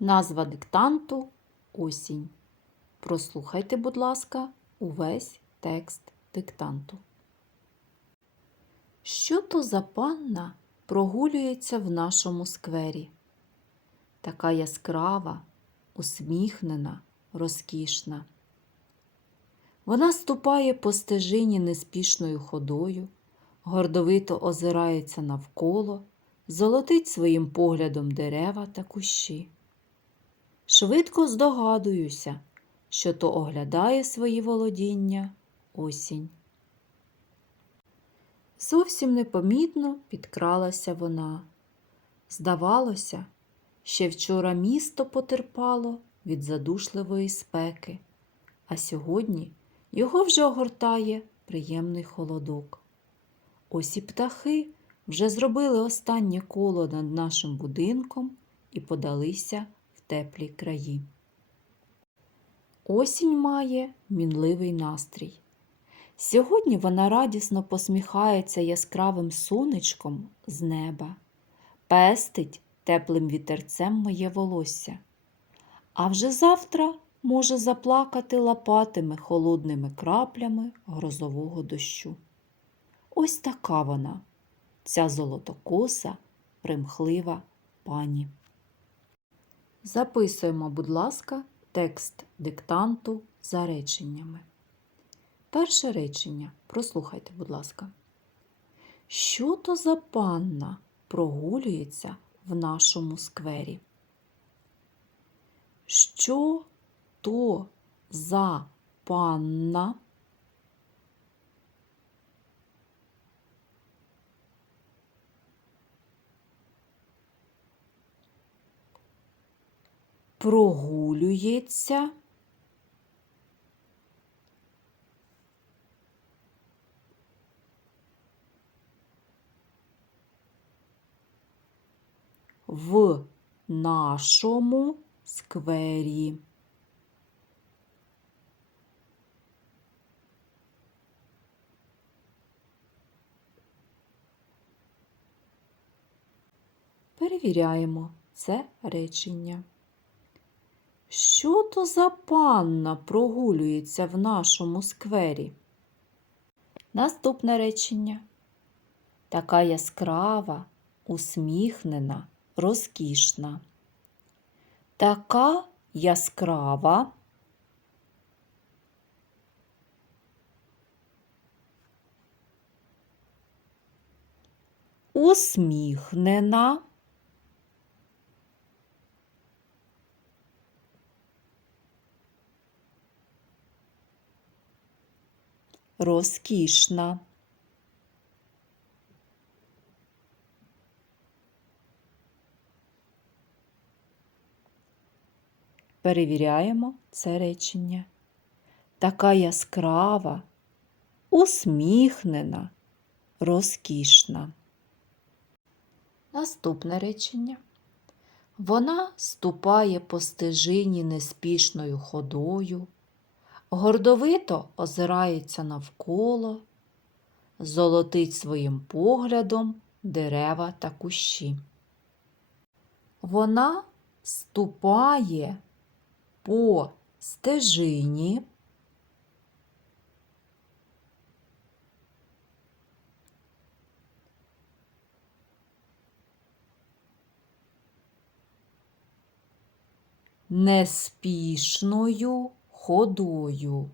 Назва диктанту осінь. Прослухайте, будь ласка, увесь текст диктанту. Що то за панна прогулюється в нашому сквері? Така яскрава, усміхнена, розкішна. Вона ступає по стежині неспішною ходою, гордовито озирається навколо, золотить своїм поглядом дерева та кущі. Швидко здогадуюся, що то оглядає свої володіння осінь. Зовсім непомітно підкралася вона. Здавалося, ще вчора місто потерпало від задушливої спеки, а сьогодні його вже огортає приємний холодок. Ось і птахи вже зробили останнє коло над нашим будинком і подалися теплі краї. Осінь має мінливий настрій. Сьогодні вона радісно посміхається яскравим сонечком з неба, пестить теплим вітерцем моє волосся, а вже завтра може заплакати лопатими холодними краплями грозового дощу. Ось така вона, ця золотокоса, примхлива пані. Записуємо, будь ласка, текст диктанту за реченнями. Перше речення. Прослухайте, будь ласка. Що то за панна прогулюється в нашому сквері? Що то за панна прогулюється в нашому сквері? Перевіряємо це речення. Що то за панна прогулюється в нашому сквері? Наступне речення. Така яскрава, усміхнена, розкішна. Така яскрава. Усміхнена. Розкішна. Перевіряємо це речення. Така яскрава, усміхнена, розкішна. Наступне речення. Вона ступає по стежині неспішною ходою, гордовито озирається навколо, золотить своїм поглядом дерева та кущі. Вона ступає по стежині. Неспішною ходою.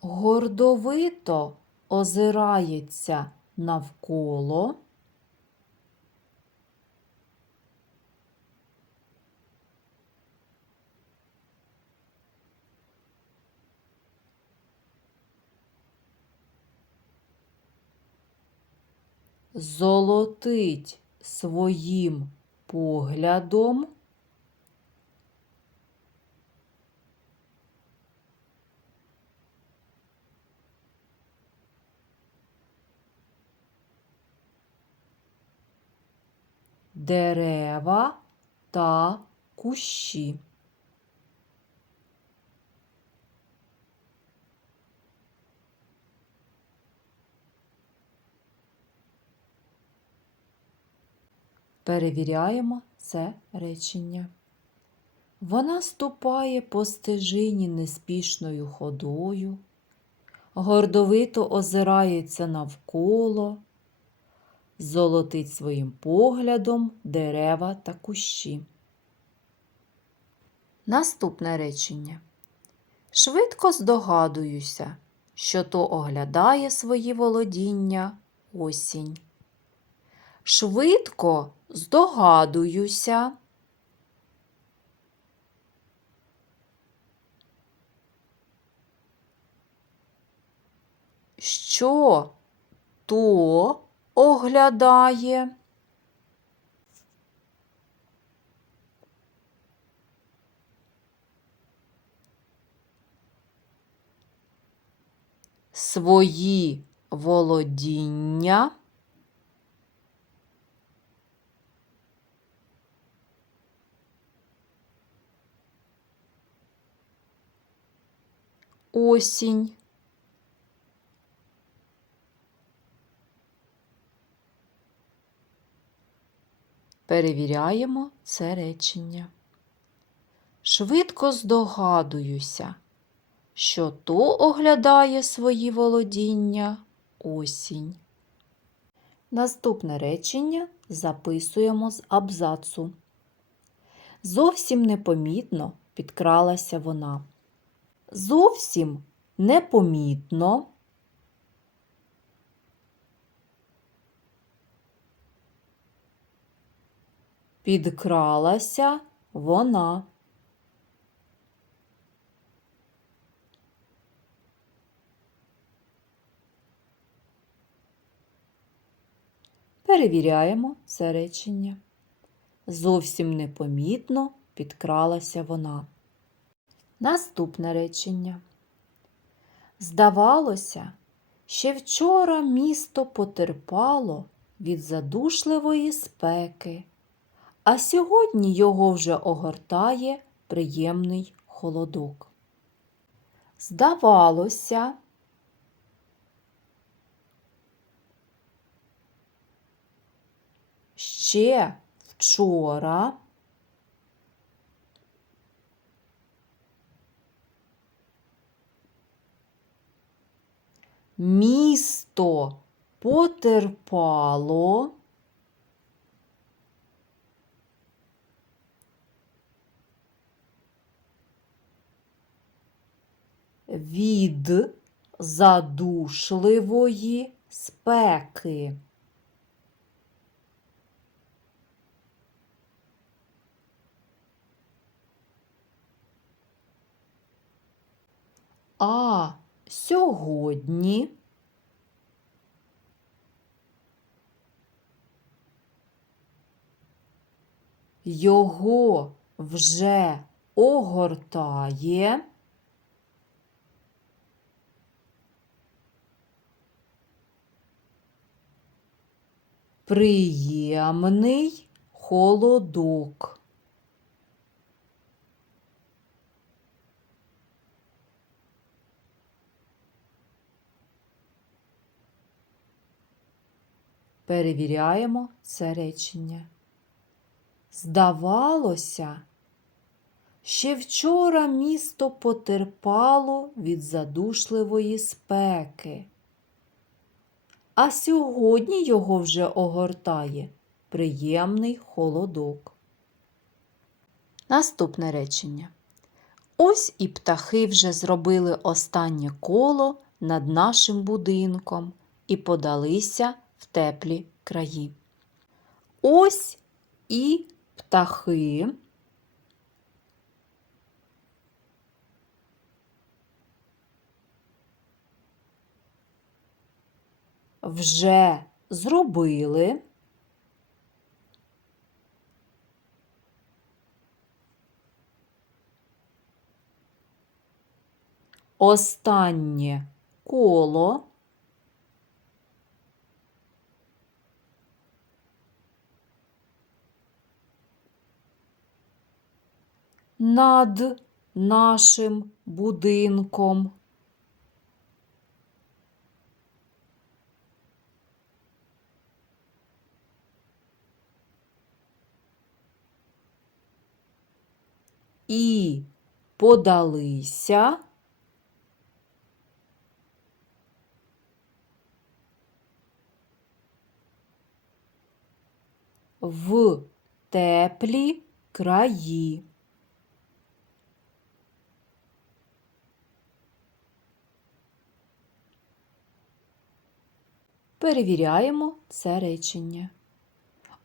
Гордовито озирається навколо. Золотить своїм поглядом. дерева та кущі. Перевіряємо це речення. Вона ступає по стежині неспішною ходою, гордовито озирається навколо, золотить своїм поглядом дерева та кущі. Наступне речення. Швидко здогадуюся, що то оглядає свої володіння осінь. Швидко здогадуюся. Що то оглядає? Свої володіння. Осінь. Перевіряємо це речення. Швидко здогадуюся, що то оглядає свої володіння осінь. Наступне речення записуємо з абзацу. Зовсім непомітно підкралася вона. Зовсім непомітно. Підкралася вона. Перевіряємо це речення. Зовсім непомітно підкралася вона. Наступне речення. Здавалося, ще вчора місто потерпало від задушливої спеки, а сьогодні його вже огортає приємний холодок. Здавалося, ще вчора місто потерпало від задушливої спеки. А сьогодні його вже огортає приємний холодок. Перевіряємо це речення. Здавалося, ще вчора місто потерпало від задушливої спеки, а сьогодні його вже огортає приємний холодок. Наступне речення. Ось і птахи вже зробили останнє коло над нашим будинком і подалися в теплі краї. Ось і птахи. Вже зробили. Останнє коло над нашим будинком. І подалися в теплі краї. Перевіряємо це речення.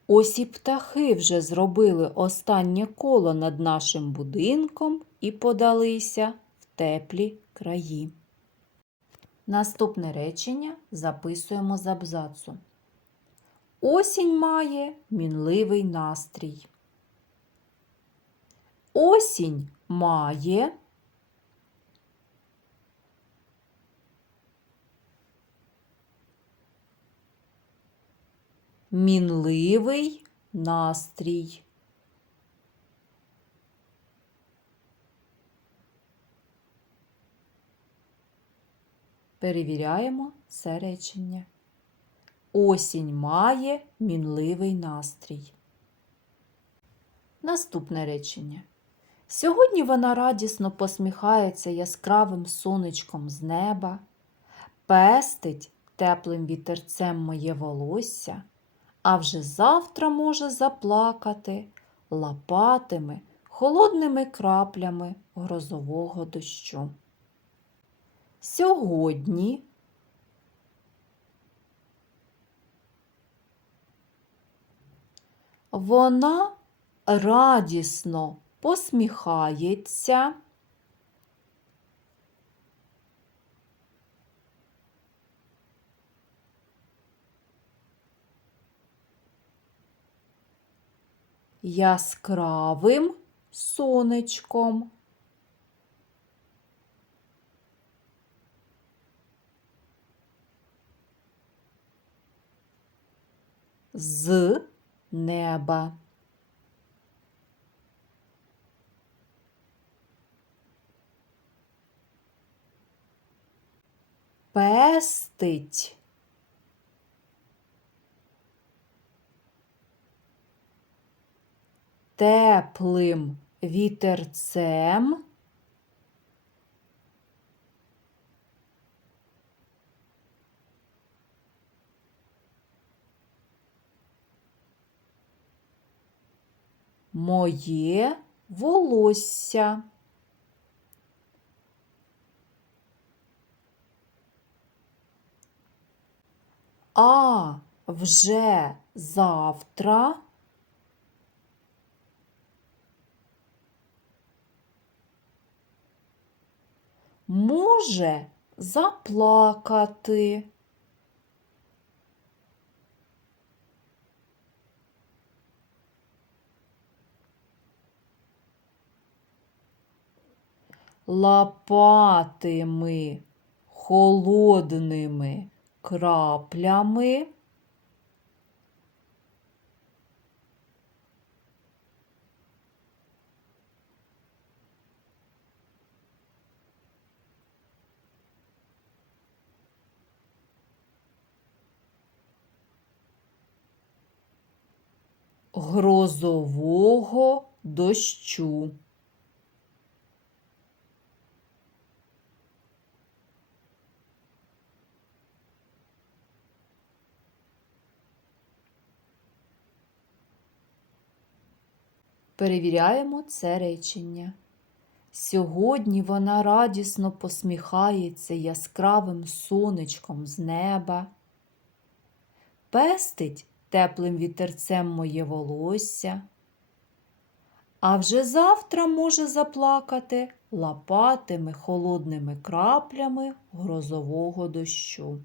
Ось і птахи вже зробили останнє коло над нашим будинком і подалися в теплі краї. Наступне речення записуємо з абзацу. Осінь має мінливий настрій. Осінь має мінливий настрій. Перевіряємо це речення. Осінь має мінливий настрій. Наступне речення. Сьогодні вона радісно посміхається яскравим сонечком з неба, пестить теплим вітерцем моє волосся, а вже завтра може заплакати лапатими, холодними краплями грозового дощу. Сьогодні вона радісно посміхається. Яскравим сонечком. З неба. Пестить. Теплим вітерцем. Моє волосся. А вже завтра може заплакати. Лапатими холодними краплями. Грозового дощу. Перевіряємо це речення. Сьогодні вона радісно посміхається яскравим сонечком з неба, пестить теплим вітерцем моє волосся, а вже завтра може заплакати лапатими холодними краплями грозового дощу.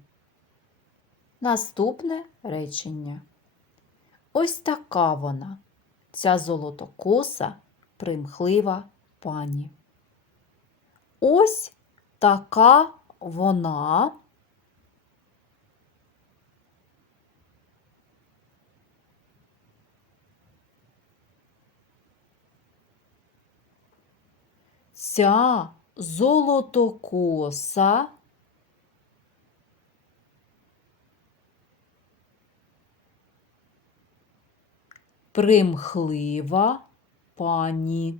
Наступне речення. Ось така вона ця золотокоса примхлива пані. Ось така вона. ця золотокоса примхлива пані.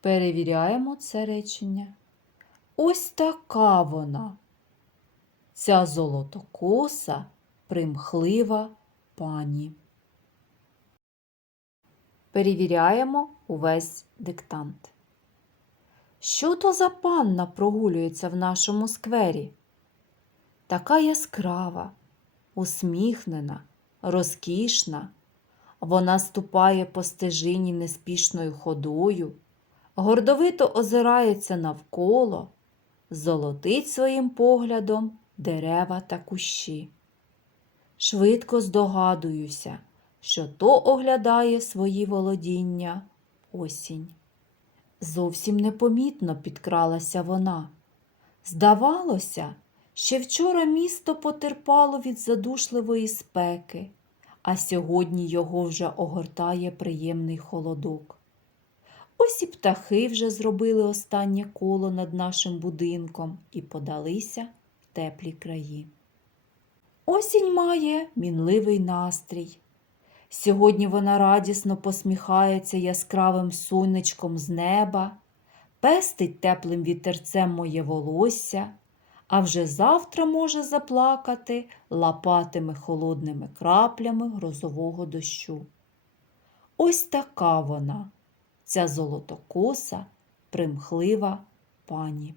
Перевіряємо це речення. Ось така вона. Ця золотокоса примхлива пані. Перевіряємо увесь диктант. Що то за панна прогулюється в нашому сквері? Така яскрава, усміхнена, розкішна. Вона ступає по стежині неспішною ходою, гордовито озирається навколо, золотить своїм поглядом дерева та кущі. Швидко здогадуюся, що то оглядає свої володіння осінь. Зовсім непомітно підкралася вона. Здавалося, ще вчора місто потерпало від задушливої спеки, а сьогодні його вже огортає приємний холодок. Ось і птахи вже зробили останнє коло над нашим будинком і подалися теплі краї. Осінь має мінливий настрій. Сьогодні вона радісно посміхається яскравим сонечком з неба, пестить теплим вітерцем моє волосся, а вже завтра може заплакати лапатими холодними краплями грозового дощу. Ось така вона, ця золотокоса, примхлива пані.